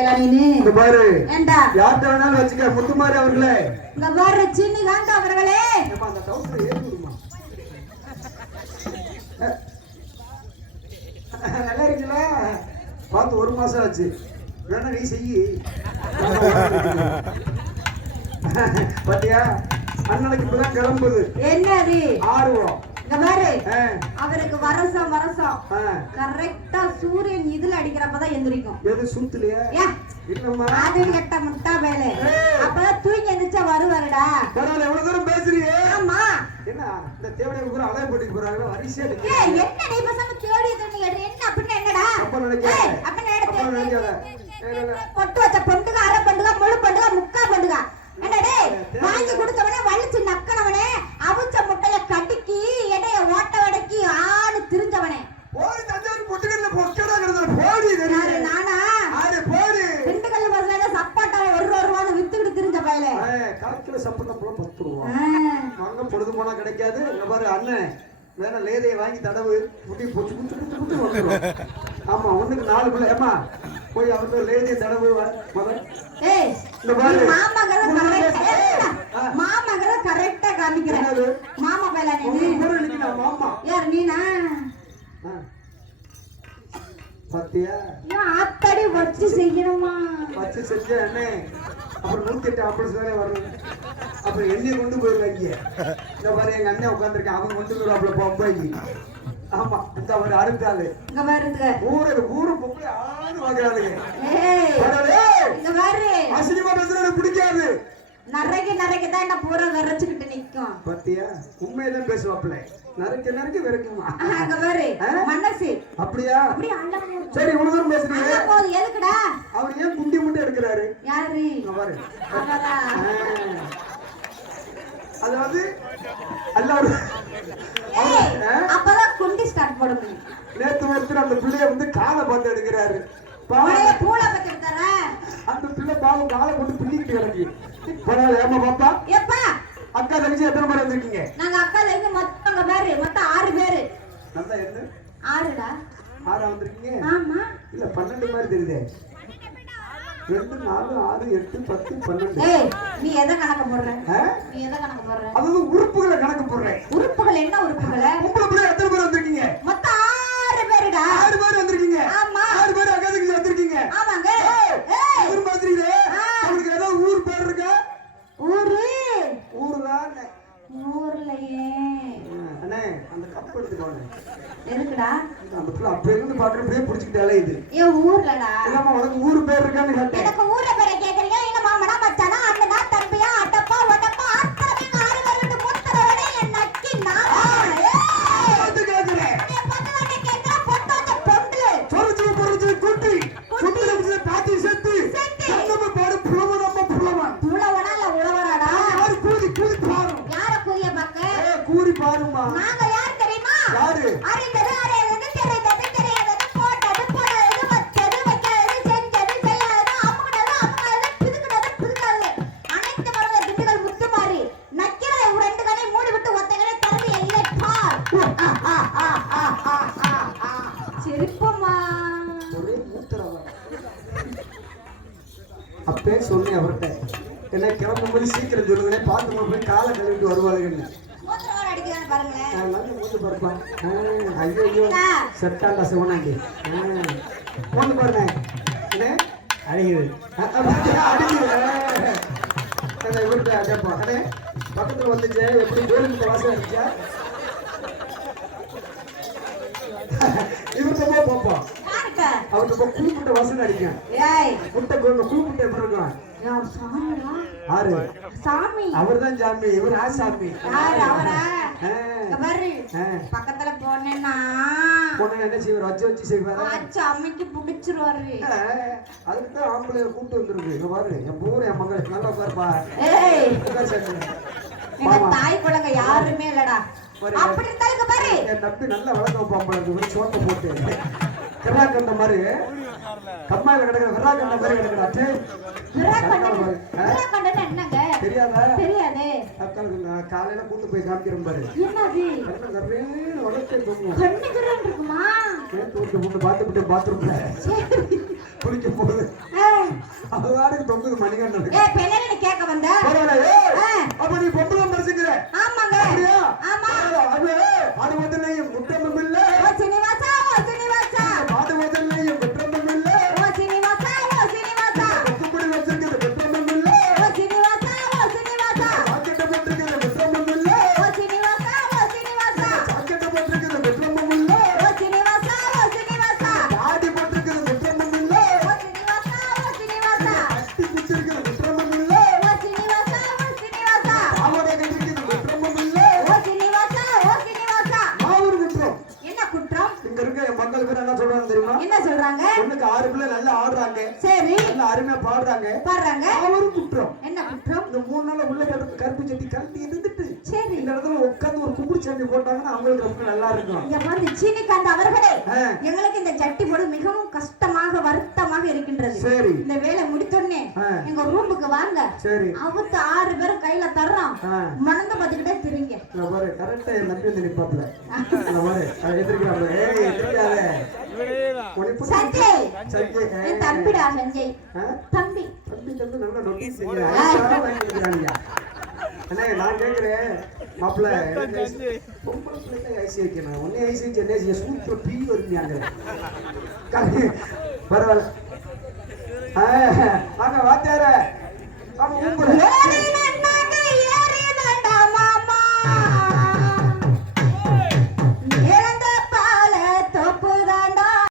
இங்க பாரு. யார்கிட்ட வேணாலும் வச்சுக்க முத்துமாரி அவர்களே. இங்க பாரு சீனி காந்த அவர்களே. நல்லா இருக்கீங்களா? பார்த்து ஒரு மாசம் ஆச்சு. வேணா நீ செய்யி. பாத்தியா? அண்ணனுக்கு இப்பதான் கிளம்புது. என்னது? ஆர்வம். பாரு அவருக்கு வரசம் வரசம். கரெக்டா சூரியன் இதுல அடிக்கிறப்பதான் எந்திரிக்கும். எது சூத்துலையா? ஏன் இல்லம்மா. அது கெட்ட முட்டா வேலை. அப்பதான் தூங்கி எந்திரிச்சா வருவாருடா. பரவாயில்ல எவ்வளவு தூரம் பேசுறியே ஆமா. என்ன இந்த தேவடைய அலைய வரிசையா நீ தேடி என்ன அப்படின்னா என்னடா? அப்ப நினைக்காத. நினைக்காத. பொட்டு வச்ச பண்டுக அரை பண்டுக முழு பண்டுக முக்கா பண்டுக. என்ன டேய் வாங்கி கொடுத்தவனே வலிச்சு கணக்கில் சப்பந்தம் போல பத்து ரூபா பொழுது போனா கிடைக்காது. இங்க பாரு அண்ணன் வேணா லேதையை வாங்கி தடவு. முடி பொச்சு குத்து குத்து குத்து வந்துடும் ஆமா ஒண்ணுக்கு நாலு பிள்ளை. ஏமா போய் அவர்கிட்ட லேதையை தடவு இந்த ஆ. மாமாங்கிறத கரெக்டா காமிக்கிறேன். என்னது? மாமா பையலா நீ மாமா? யார் நீனா. பாத்தியா? ஆத்தாடி வச்சு செய்யணுமா? வச்சு செஞ்ச அண்ணே அப்புறம் நூத்தி எட்டு ஆம்புலன்ஸ் வேற வரணும் அப்புறம் என்னைய கொண்டு போயிருவாங்க இந்த மாதிரி எங்க அண்ணன் உட்காந்துருக்கேன் அவன் கொண்டு போயிருவாப்ல பம்பாய்க்கு ஆமா இந்த அவர் அருந்தாளு இங்க பாருங்க. ஊரு ஊரு பொம்பளை ஆடு வாங்குறாளுங்க இங்க பாரு. அசிங்கமா பேசுறது பிடிக்காது. நரைக்க நரைக்க தான் என்ன பூரா விரைச்சுக்கிட்டு நிக்கும். பாத்தியா? உண்மையதான் பேசுவாப்ல நறுக்க வெறுக்குமா ஆஹா, இங்க பாரு? மனசு. அப்படியா? அப்படியே அள்ள சரி பேசுறீங்க. எதுக்குடா? அவர் ஏன் குண்டி முட்டை எடுக்கிறாரு? யாரு? இங்க பாரு. அவரா? அதாவது அல்லாரு ஏய், அப்பதான் குண்டி ஸ்டார்ட் போட முடியும் நேத்து ஒருத்தர் அந்த பிள்ளைய வந்து காலை பார்த்து எடுக்கிறாரு. பாவம். பூளை பத்திருக்கார அந்த பிள்ளை பாவம் காலை போட்டு பின்னிக்கிட்டு கிடக்கு. பரவாயில்ல ஏமா பாப்பா? எப்பா அக்கா தங்கச்சி எத்தனை பேர் வந்திருக்கீங்க? நாங்க அக்கால இருந்து மொத்தம் பாரு மொத்தம் ஆறு பேரு. நல்லா என்ன ஆறுடா? ஆறா வந்திருக்கீங்க? ஆமா. இல்ல பன்னெண்டு மாதிரி தெரியுதே. ரெண்டு நாலு ஆறு எட்டு பத்து பன்னெண்டு. நீ எதை கணக்கு போடுற? நீ எதை கணக்கு போடுற? அதாவது உறுப்புகளை கணக்கு போடுறேன். உறுப்புகள் என்ன உறுப்புகள்? உங்களை எத்தனை பேர் வந்திருக்கீங்க? மொத்தம் ஆறு பேருடா. ஆறு பேர் வந்திருக்கீங்க. ஆமா. ஆறு பேர் அக்கா தங்கச்சி வந்திருக்கீங்க ஆமாங்க ஏய் ஊர் மாதிரி ஆ. உங்களுக்கு ஏதாவது ஊர் பேர் இருக்கா ஊரு ஊருதான் ஊர்லயே அண்ணே அந்த கப் எடுத்துக்கோங்க எதுக்குடா அப்ப இருந்து இது. ஏன் ஊர்லடா. இல்லாம உனக்கு ஊர் பேர் இருக்கான்னு கேட்டேன். எனக்கு ஊர்ல பேரை கேக்குறீங்க? இல்ல மாமனா மச்சானா அண்ணனா தம்பியா அட்டப்பா ஒட்டப்பா அத்தனை ஆறு பேருக்கு மூத்தரவனே என் நக்கி நான் வந்து கேக்குறேன். நீ பத்தவனே கேக்குற பொட்டாத பொம்பளை. பொறுச்சு பொறுச்சு குட்டி. குட்டி. நம்ம பாத்தி செத்து. செத்து. நம்ம பாரு புலவன் நம்ம புலவன். உழவனா இல்ல உழவராடா யாரு கூதி கூதி பாரு யார புரிய பாக்க கூறி பாருமா நாங்க யார் தெரியுமா? யாரு? அறிந்தது அறியாதது அப்பே சொன்னேன் அவர்கிட்ட. என்ன கிளம்பும்போது சீக்கிரம் சொல்லுங்களே பார்த்து போய் காலை கழுவிட்டு நல்ல மூச்சு பார்ப்பான் ஐயோ ஐயோ செட்டாண்டா சிவனாண்டி ஒன்று பாருங்க. என்ன? அடிக்குது. அடிக்குது. இவர்கிட்ட அண்ணே பக்கத்தில் வந்துச்சு. எப்படி கோலிமுட்ட வாசம் அடிச்சா? இவர்கிட்ட போய் பார்ப்போம் யாருக்க அவர்கிட்ட போய் குழுமுட்டை வாசனை அடிக்கும் ஏய். முட்டை கொண்டு குழுமுட்டை எப்படி இருக்கும் யார் சாமிடா? ஆறு சாமி. அவர் தான் சாமி. இவர் ஆ சாமி? யார்? அவரா? பாரு. பக்கத்துல போனேன்னா என்ன செய்வார்? வச்சு வச்சு செய்வாரா? ஆச்சு அம்மைக்கு பிடிச்சிருவாரு. அதுக்கு தான் ஆம்பளை கூட்டு வந்திருக்கு. இங்க பாரு. என் பூர என் மகள். நல்லா. எங்க மாமா தாய் குழந்தை யாருமே இல்லடா. அப்படி இருந்தாலும் இங்க பாரு. என் நப்பி நல்லா வளர்க்க வைப்பான் சோத்தை போட்டு. கிரா கண்ட மாதிரி கம்மாயில கிடக்குற விரா கண்ட மாதிரி. கிடக்குறாச்சு தெரியாதா? தெரியாதே. காலையில கூட்டு போய் காமிக்கிறேன் பாரு. வளர்த்து பொண்ணு. பார்த்துக்கிட்டு பாத்ரூம்ல போது. ஏய், அது வாடகை தொங்குது மணிகண்டன். இங்க இருக்க மக்கள் பேர் என்ன சொல்றாங்க தெரியுமா? என்ன சொல்றாங்க? ஒண்ணுக்கு ஆறு பிள்ளை நல்லா ஆடுறாங்க. சரி. நல்லா அருமையா பாடுறாங்க. பாடுறாங்க. மாவூர் குற்றம். என்ன குற்றம்? இந்த மூணு நாள் உள்ள கருப்பு கருப்பு சட்டி இருந்துட்டு சரி இந்த இடத்துல உட்கார்ந்து ஒரு கும்பிடு சாமி போட்டாங்கன்னா அவங்களுக்கு ரொம்ப நல்லா இருக்கும் இங்க பாருங்க சீனிகாந்த் அவர்களே ஆ. எங்களுக்கு இந்த சட்டி போடு மிகவும் கஷ்டமாக வருத்தமாக இருக்கின்றது. சரி. இந்த வேலை முடித்தோடனே. எங்க ரூமுக்கு வாங்க. சரி. அவுத்து ஆறு பேரும் கையில தர்றோம். மணந்து பார்த்துக்கிட்டே திருங்க. நான் பாரு கரெக்டா என் நம்பி வந்து நிப்பாப்ல நான் பாரு அவன் எதிர்க்கிறாப்ல ஏய் எதிர்க்காத உனக்கு சஞ்சய். சஞ்சய் ஏய். என் தம்பிடா சஞ்சய். ஆ? தம்பி. தம்பி தம்பி நல்லா நோட்டீஸ் செய்யறாங்க அண்ணா நான் கேட்கிறேன் மாப்பிள்ள பொம்பளை பிள்ளைக்கு ஐசி வைக்கணும் உன்னை ஐசி வச்சு என்ன செய்ய சூப்பர் பீ பரவாயில்ல.